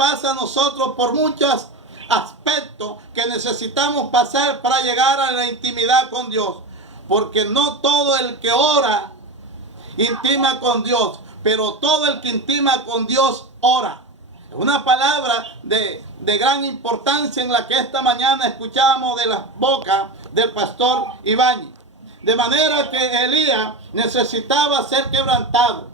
pasa a nosotros por muchos aspectos que necesitamos pasar para llegar a la intimidad con Dios. Porque no todo el que ora intima con Dios, pero todo el que intima con Dios ora. Es una palabra de gran importancia en la que esta mañana escuchamos de la boca del pastor Ibáñez. De manera que Elías necesitaba ser quebrantado,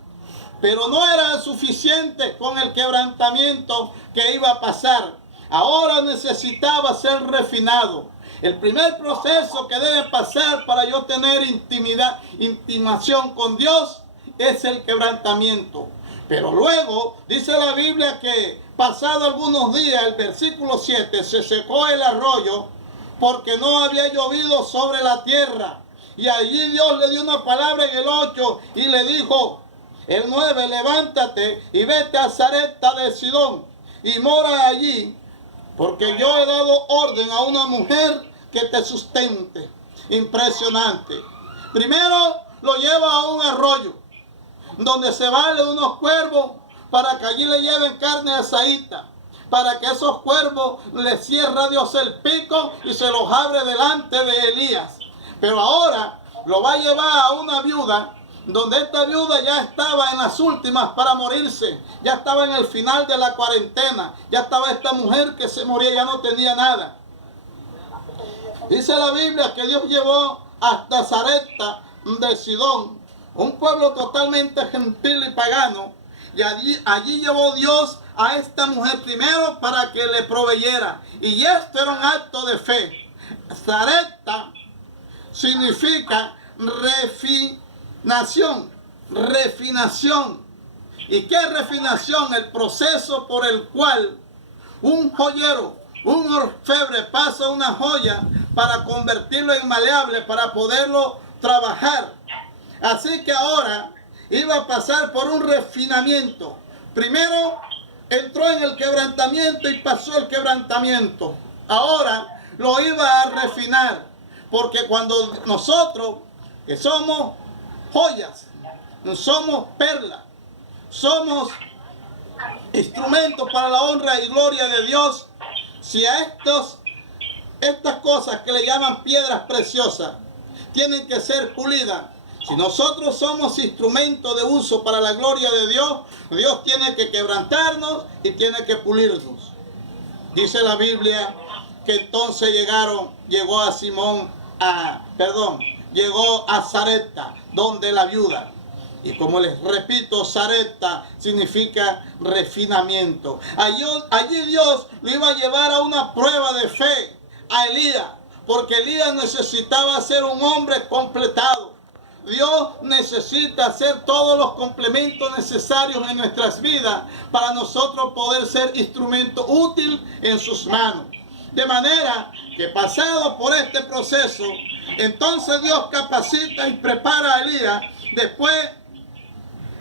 pero no era suficiente con el quebrantamiento que iba a pasar. Ahora necesitaba ser refinado. El primer proceso que debe pasar para yo tener intimación con Dios es el quebrantamiento. Pero luego dice la Biblia que pasado algunos días, el versículo 7, se secó el arroyo porque no había llovido sobre la tierra. Y allí Dios le dio una palabra en el 8 y le dijo, el 9, levántate y vete a Sarepta de Sidón y mora allí, porque yo he dado orden a una mujer que te sustente. Impresionante. Primero lo lleva a un arroyo, donde se vale unos cuervos para que allí le lleven carne asadita, para que esos cuervos le cierra Dios el pico y se los abre delante de Elías. Pero ahora lo va a llevar a una viuda, donde esta viuda ya estaba en las últimas para morirse, ya estaba en el final de la cuarentena, ya estaba esta mujer que se moría, ya no tenía nada. Dice la Biblia que Dios llevó hasta Sarepta de Sidón, un pueblo totalmente gentil y pagano, y allí llevó Dios a esta mujer primero para que le proveyera, y esto era un acto de fe. Sarepta significa refinación. ¿Y qué refinación? El proceso por el cual un joyero, un orfebre pasa una joya para convertirlo en maleable, para poderlo trabajar. Así que ahora iba a pasar por un refinamiento. Primero entró en el quebrantamiento y pasó el quebrantamiento. Ahora lo iba a refinar. Porque cuando nosotros, que somos joyas, somos perlas, somos instrumentos para la honra y gloria de Dios, si a estas cosas que le llaman piedras preciosas tienen que ser pulidas, si nosotros somos instrumentos de uso para la gloria de Dios, Dios tiene que quebrantarnos y tiene que pulirnos. Dice la Biblia que entonces llegó a Sarepta, donde la viuda. Y como les repito, Sarepta significa refinamiento. Allí Dios lo iba a llevar a una prueba de fe a Elías, porque Elías necesitaba ser un hombre completado. Dios necesita hacer todos los complementos necesarios en nuestras vidas para nosotros poder ser instrumento útil en sus manos. De manera que pasado por este proceso, entonces Dios capacita y prepara a Elías después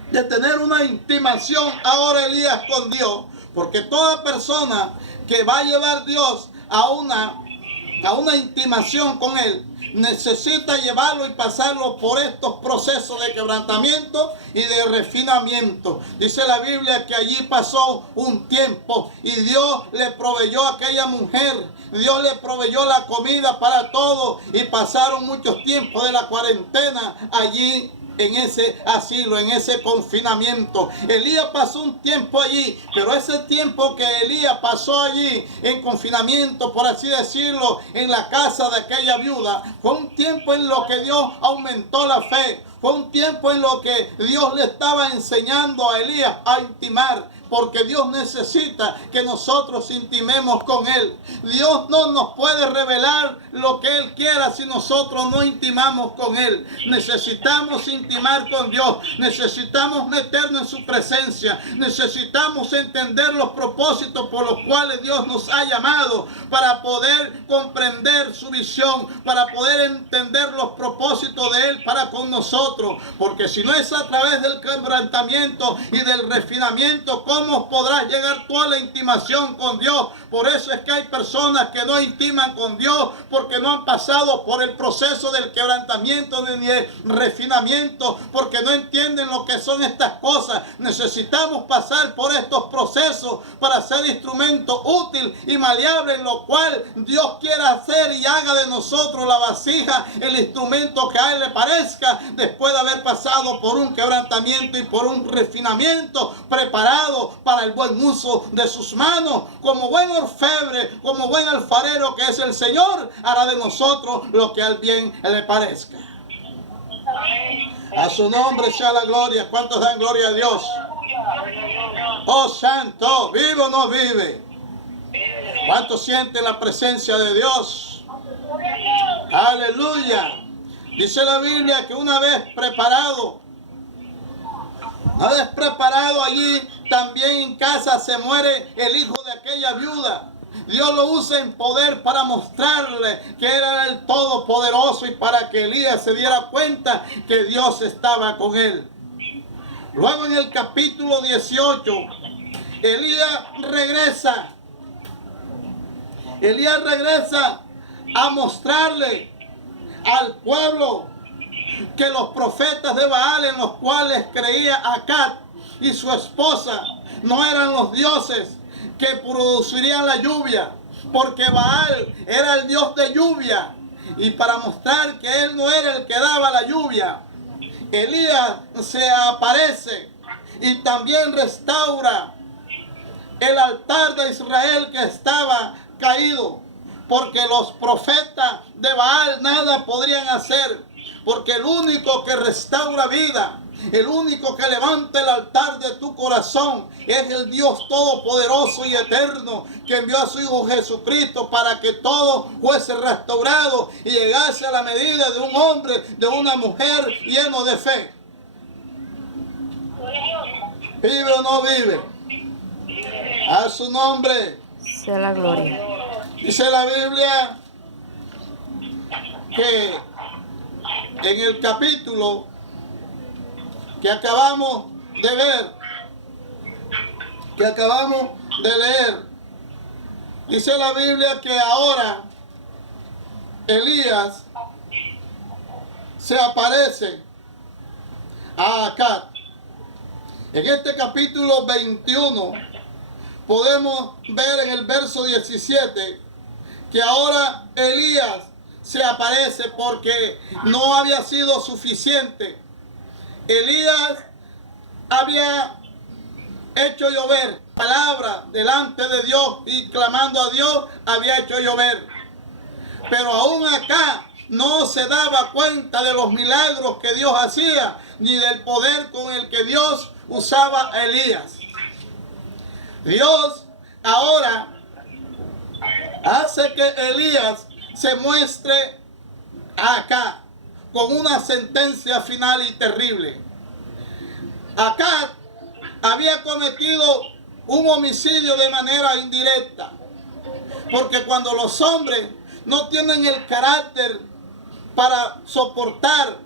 de tener una intimación ahora Elías con Dios. Porque toda persona que va a llevar Dios a una intimación con Él, necesita llevarlo y pasarlo por estos procesos de quebrantamiento y de refinamiento. Dice la Biblia que allí pasó un tiempo y Dios le proveyó a aquella mujer, Dios le proveyó la comida para todo, y pasaron muchos tiempos de la cuarentena allí en ese asilo, en ese confinamiento. Elías pasó un tiempo allí, pero ese tiempo que Elías pasó allí en confinamiento, por así decirlo, en la casa de aquella viuda, fue un tiempo en lo que Dios aumentó la fe. Fue un tiempo en lo que Dios le estaba enseñando a Elías a intimar, porque Dios necesita que nosotros intimemos con Él. Dios no nos puede revelar lo que Él quiera si nosotros no intimamos con Él. Necesitamos intimar con Dios, necesitamos meternos en su presencia, necesitamos entender los propósitos por los cuales Dios nos ha llamado, para poder comprender su visión, para poder entender los propósitos de Él para con nosotros. Porque si no es a través del quebrantamiento y del refinamiento, ¿cómo podrás llegar tú a la intimación con Dios? Por eso es que hay personas que no intiman con Dios, porque no han pasado por el proceso del quebrantamiento ni el refinamiento, porque no entienden lo que son estas cosas. Necesitamos pasar por estos procesos para ser instrumento útil y maleable, en lo cual Dios quiera hacer y haga de nosotros la vasija, el instrumento que a Él le parezca, después de haber pasado por un quebrantamiento y por un refinamiento, preparado para el buen uso de sus manos. Como buen orfebre, como buen alfarero que es el Señor, hará de nosotros lo que al bien le parezca. A su nombre sea la gloria. ¿Cuántos dan gloria a Dios? Oh santo, ¿vive o no vive? ¿Cuántos sienten la presencia de Dios? Aleluya. Dice la Biblia que una vez preparado allí, también en casa se muere el hijo de aquella viuda. Dios lo usa en poder para mostrarle que era el Todopoderoso y para que Elías se diera cuenta que Dios estaba con él. Luego en el capítulo 18, Elías regresa a mostrarle al pueblo que los profetas de Baal, en los cuales creía Acab y su esposa, no eran los dioses que producirían la lluvia, porque Baal era el dios de lluvia, y para mostrar que él no era el que daba la lluvia, Elías se aparece y también restaura el altar de Israel que estaba caído, porque los profetas de Baal nada podrían hacer, porque el único que restaura vida, el único que levanta el altar de tu corazón, es el Dios todopoderoso y eterno, que envió a su Hijo Jesucristo para que todo fuese restaurado y llegase a la medida de un hombre, de una mujer lleno de fe. ¿Vive o no vive? A su nombre sea la gloria. Dice la Biblia que en el capítulo que acabamos de ver, que acabamos de leer, dice la Biblia que ahora Elías se aparece a Acab. En este capítulo 21 podemos ver en el verso 17 que ahora Elías se aparece porque no había sido suficiente. Elías había hecho llover palabra delante de Dios y clamando a Dios había hecho llover. Pero aún acá no se daba cuenta de los milagros que Dios hacía, ni del poder con el que Dios usaba a Elías. Dios ahora hace que Elías se muestre acá con una sentencia final y terrible. Acá había cometido un homicidio de manera indirecta, porque cuando los hombres no tienen el carácter para soportar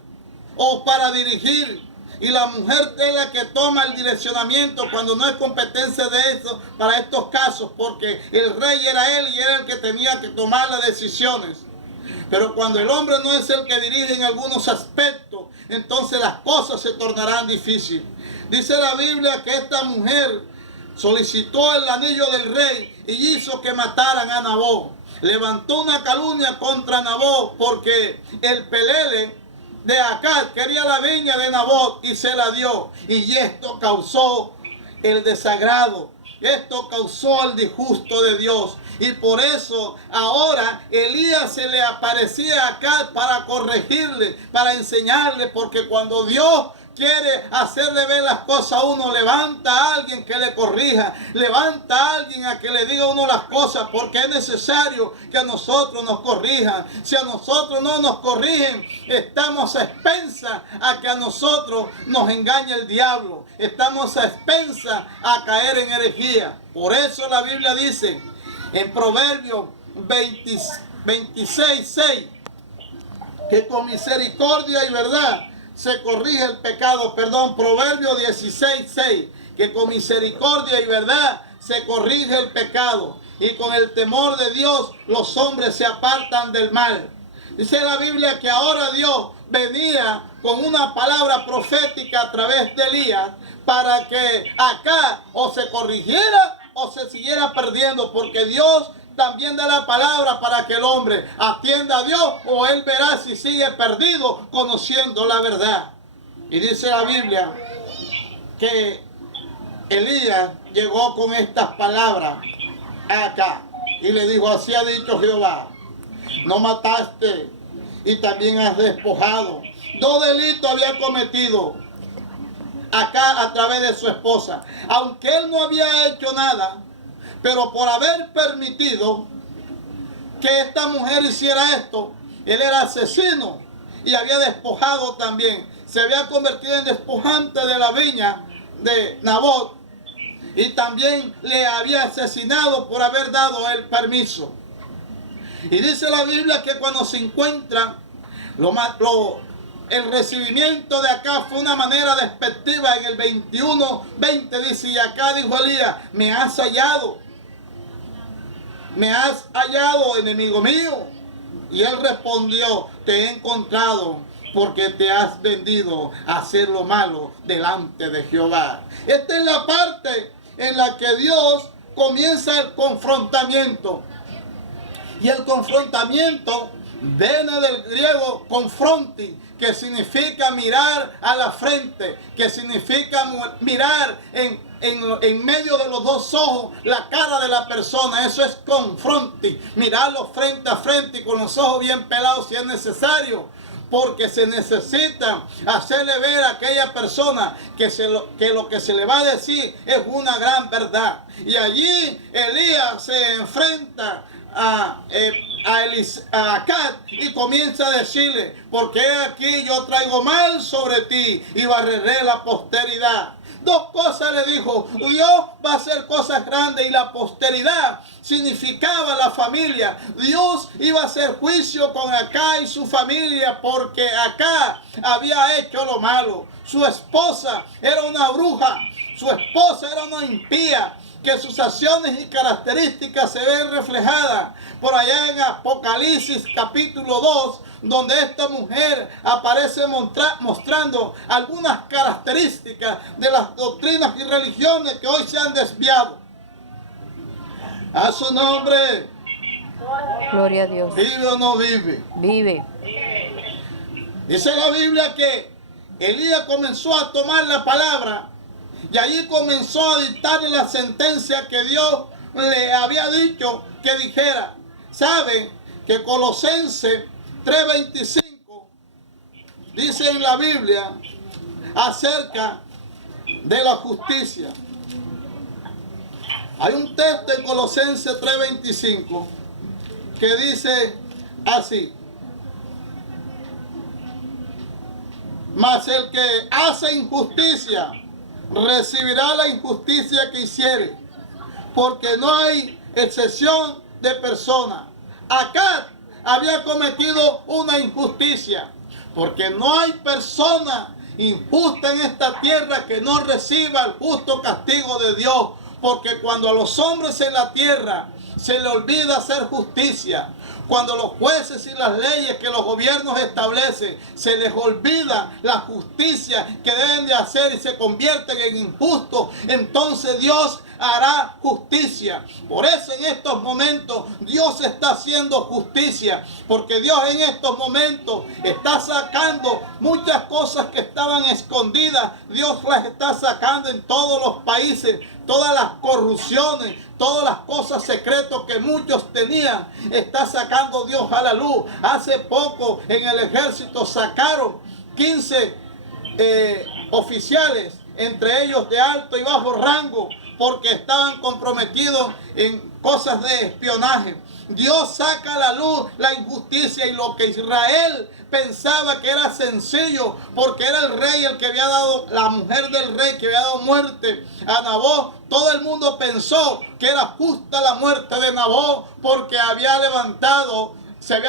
o para dirigir, y la mujer es la que toma el direccionamiento cuando no es competencia de eso para estos casos, porque el rey era él y era el que tenía que tomar las decisiones. Pero cuando el hombre no es el que dirige en algunos aspectos, entonces las cosas se tornarán difíciles. Dice la Biblia que esta mujer solicitó el anillo del rey y hizo que mataran a Nabot. Levantó una calumnia contra Nabot porque el pelele de Acab quería la viña de Nabot y se la dio. Y esto causó el desagrado. Esto causó el disgusto de Dios. Y por eso ahora Elías se le aparecía a Acab para corregirle, para enseñarle, porque cuando Dios quiere hacerle ver las cosas a uno, levanta a alguien que le corrija, levanta a alguien a que le diga a uno las cosas, porque es necesario que a nosotros nos corrijan. Si a nosotros no nos corrigen, estamos a expensas a que a nosotros nos engañe el diablo, estamos a expensas a caer en herejía. Por eso la Biblia dice en Proverbios 26:6 que con misericordia y verdad se corrige el pecado. Proverbios 16:6, que con misericordia y verdad se corrige el pecado, y con el temor de Dios los hombres se apartan del mal. Dice la Biblia que ahora Dios venía con una palabra profética a través de Elías para que acá o se corrigiera o se siguiera perdiendo, porque Dios también da la palabra para que el hombre atienda a Dios, o él verá si sigue perdido conociendo la verdad. Y dice la Biblia que Elías llegó con estas palabras acá y le dijo: así ha dicho Jehová, no mataste y también has despojado. 2 delitos había cometido acá a través de su esposa, aunque él no había hecho nada, pero por haber permitido que esta mujer hiciera esto, él era asesino y había despojado también. Se había convertido en despojante de la viña de Nabot, y también le había asesinado por haber dado el permiso. Y dice la Biblia que cuando se encuentran, el recibimiento de acá fue una manera despectiva. En el 21:20 dice: y acá dijo Elías, me has hallado, enemigo mío. Y él respondió: te he encontrado, porque te has vendido a hacer lo malo delante de Jehová. Esta es la parte en la que Dios comienza el confrontamiento. Y el confrontamiento viene del griego confronti, que significa mirar a la frente, que significa mirar en medio de los dos ojos la cara de la persona. Eso es confronti, mirarlo frente a frente y con los ojos bien pelados si es necesario, porque se necesita hacerle ver a aquella persona que lo que se le va a decir es una gran verdad. Y allí Elías se enfrenta a Acab y comienza a decirle: porque aquí yo traigo mal sobre ti y barreré la posteridad. 2 cosas le dijo: Dios va a hacer cosas grandes, y la posteridad significaba la familia. Dios iba a hacer juicio con Acab y su familia, porque Acab había hecho lo malo. Su esposa era una bruja, su esposa era una impía, que sus acciones y características se ven reflejadas por allá en Apocalipsis capítulo 2, donde esta mujer aparece mostrando algunas características de las doctrinas y religiones que hoy se han desviado. A su nombre. Gloria a Dios. ¿Vive o no vive? Vive. Dice la Biblia que Elías comenzó a tomar la palabra, y allí comenzó a dictarle la sentencia que Dios le había dicho que dijera. ¿Saben que Colosenses 3:25 dice en la Biblia acerca de la justicia? Hay un texto en Colosenses 3:25 que dice así: mas el que hace injusticia recibirá la injusticia que hiciere, porque no hay excepción de persona. Acab había cometido una injusticia, porque no hay persona injusta en esta tierra que no reciba el justo castigo de Dios, porque cuando a los hombres en la tierra se le olvida hacer justicia, cuando los jueces y las leyes que los gobiernos establecen se les olvida la justicia que deben de hacer y se convierten en injustos, entonces Dios hará justicia. Por eso en estos momentos Dios está haciendo justicia, porque Dios en estos momentos está sacando muchas cosas que estaban escondidas. Dios las está sacando en todos los países. Todas las corrupciones, todas las cosas secretas que muchos tenían, está sacando Dios a la luz. Hace poco en el ejército sacaron 15 oficiales, entre ellos de alto y bajo rango, porque estaban comprometidos en cosas de espionaje. Dios saca a la luz la injusticia y lo que Israel pensaba que era sencillo, porque era el rey el que había dado, la mujer del rey que había dado muerte a Nabot. Todo el mundo pensó que era justa la muerte de Nabot, porque se había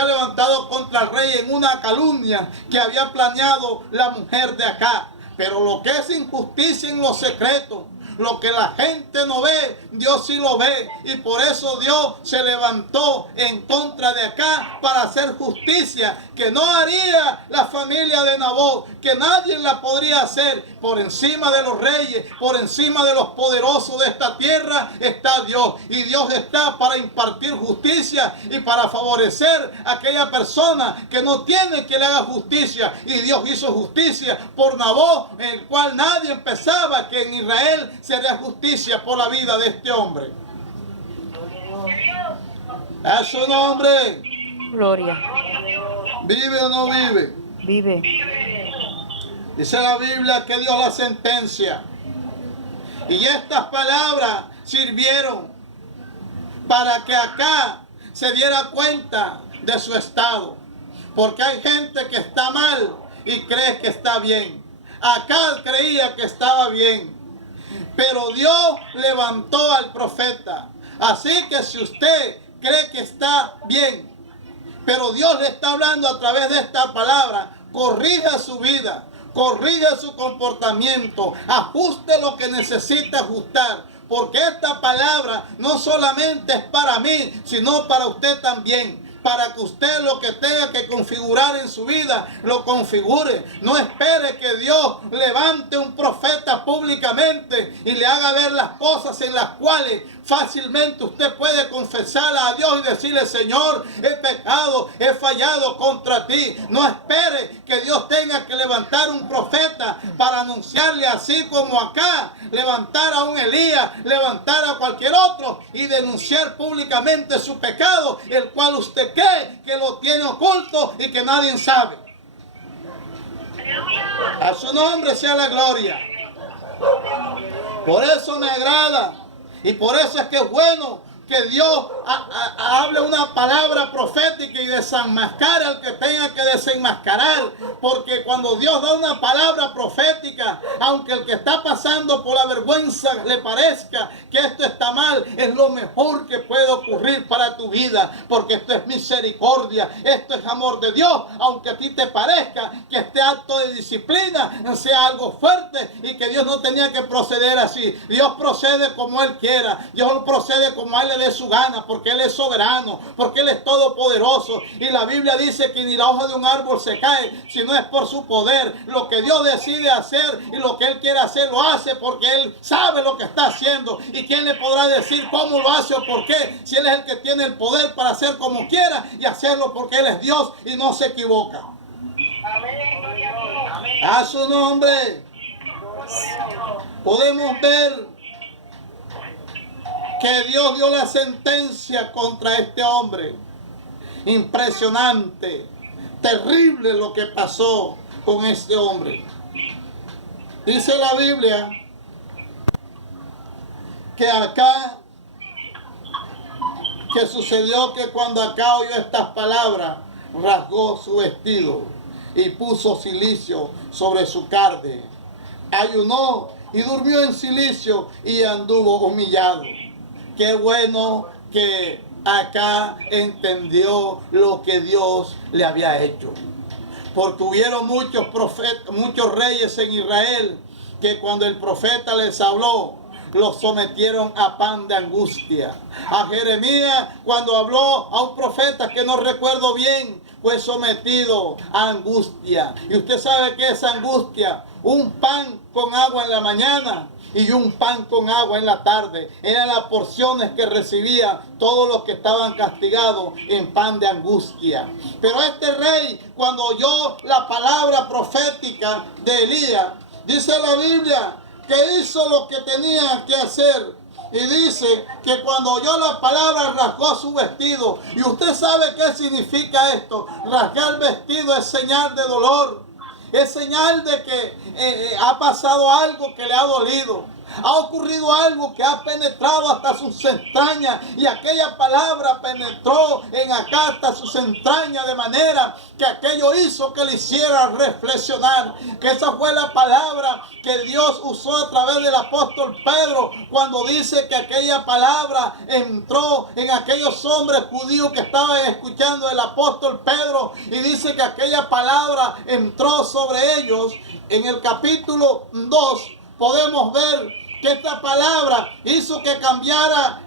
levantado contra el rey en una calumnia que había planeado la mujer de acá. Pero lo que es injusticia en lo secreto, Lo que la gente no ve, Dios sí lo ve. Y por eso Dios se levantó en contra de acá para hacer justicia, que no haría la familia de Nabot, que nadie la podría hacer. Por encima de los reyes, por encima de los poderosos de esta tierra está Dios. Y Dios está para impartir justicia y para favorecer a aquella persona que no tiene que le haga justicia. Y Dios hizo justicia por Nabot, en el cual nadie pensaba que en Israel se haría justicia por la vida de este hombre. A su nombre. Gloria. ¿Vive o no vive? Vive. Dice la Biblia que dio la sentencia. Y estas palabras sirvieron para que acá se diera cuenta de su estado. Porque hay gente que está mal y cree que está bien. Acá creía que estaba bien. Pero Dios levantó al profeta. Así que si usted cree que está bien, pero Dios le está hablando a través de esta palabra, corrija su vida, corrija su comportamiento, ajuste lo que necesita ajustar. Porque esta palabra no solamente es para mí, sino para usted también. Para que usted lo que tenga que configurar en su vida, lo configure. No espere que Dios levante un profeta públicamente y le haga ver las cosas en las cuales fácilmente usted puede confesarla a Dios y decirle: Señor, he pecado, he fallado contra ti. No espere que Dios tenga que levantar un profeta para anunciarle, así como acá levantar a un Elías, levantar a cualquier otro y denunciar públicamente su pecado, el cual usted cree que lo tiene oculto y que nadie sabe. A su nombre sea la gloria. Por eso me agrada y por eso es que es bueno que Dios hable una palabra profética y desenmascare al que tenga que desenmascarar. Porque cuando Dios da una palabra profética, aunque el que está pasando por la vergüenza le parezca que esto está mal, es lo mejor que puede ocurrir para tu vida. Porque esto es misericordia, esto es amor de Dios. Aunque a ti te parezca que este acto de disciplina sea algo fuerte y que Dios no tenía que proceder así. Dios procede como Él quiera. Dios procede como a Él le dé su gana, porque Él es soberano, porque Él es todopoderoso. Y la Biblia dice que ni la hoja de un árbol se cae si no es por su poder. Lo que Dios decide hacer y lo que Él quiere hacer, lo hace porque Él sabe lo que está haciendo. ¿Y quién le podrá decir cómo lo hace o por qué? Si Él es el que tiene el poder para hacer como quiera y hacerlo, porque Él es Dios y no se equivoca. A su nombre. Podemos ver que Dios dio la sentencia contra este hombre. Impresionante, terrible lo que pasó con este hombre. Dice la Biblia que acá, que sucedió que cuando acá oyó estas palabras, rasgó su vestido y puso cilicio sobre su carne. Ayunó y durmió en cilicio y anduvo humillado. Qué bueno que acá entendió lo que Dios le había hecho. Porque hubieron muchos profetas, muchos reyes en Israel, que cuando el profeta les habló, los sometieron a pan de angustia. A Jeremías, cuando habló a un profeta que no recuerdo bien, fue sometido a angustia. Y usted sabe qué es angustia: un pan con agua en la mañana y un pan con agua en la tarde. Eran las porciones que recibían todos los que estaban castigados en pan de angustia. Pero este rey, cuando oyó la palabra profética de Elías, dice la Biblia que hizo lo que tenía que hacer. Y dice que cuando oyó la palabra rasgó su vestido. Y usted sabe qué significa esto. Rasgar vestido es señal de dolor. Es señal de que ha pasado algo que le ha dolido. Ha ocurrido algo que ha penetrado hasta sus entrañas. Y aquella palabra penetró en acá hasta sus entrañas, de manera que aquello hizo que le hiciera reflexionar. Que esa fue la palabra que Dios usó a través del apóstol Pedro, cuando dice que aquella palabra entró en aquellos hombres judíos que estaban escuchando al apóstol Pedro. Y dice que aquella palabra entró sobre ellos. En el capítulo 2 podemos ver que esta palabra hizo que cambiara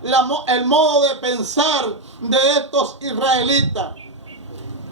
el modo de pensar de estos israelitas.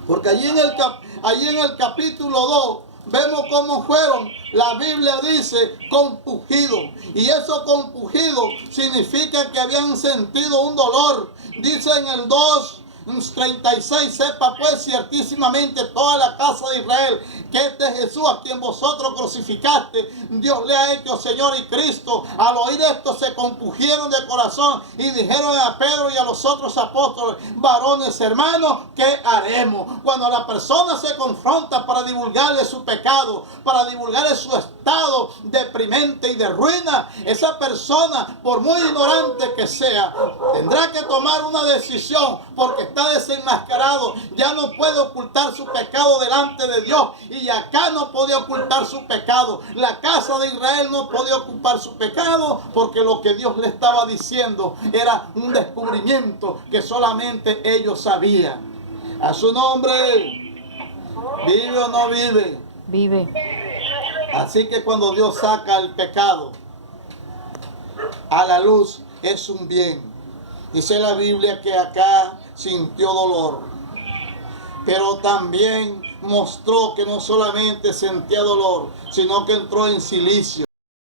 Porque allí en el capítulo 2 vemos cómo fueron, la Biblia dice, compungidos. Y eso compungido significa que habían sentido un dolor. Dice en el 2:36, sepa pues ciertísimamente toda la casa de Israel que este Jesús a quien vosotros crucificaste, Dios le ha hecho Señor y Cristo. Al oír esto se compungieron de corazón y dijeron a Pedro y a los otros apóstoles, varones hermanos, ¿qué haremos? Cuando la persona se confronta para divulgarle su pecado, para divulgarle su estado deprimente y de ruina, esa persona, por muy ignorante que sea, tendrá que tomar una decisión, porque está desenmascarado, ya no puede ocultar su pecado delante de Dios. Y acá no podía ocultar su pecado. La casa de Israel no podía ocultar su pecado, porque lo que Dios le estaba diciendo era un descubrimiento que solamente ellos sabían. A su nombre, ¿vive o no vive? Vive. Así que cuando Dios saca el pecado a la luz, es un bien. Dice la Biblia que acá sintió dolor, pero también mostró que no solamente sentía dolor, sino que entró en silicio.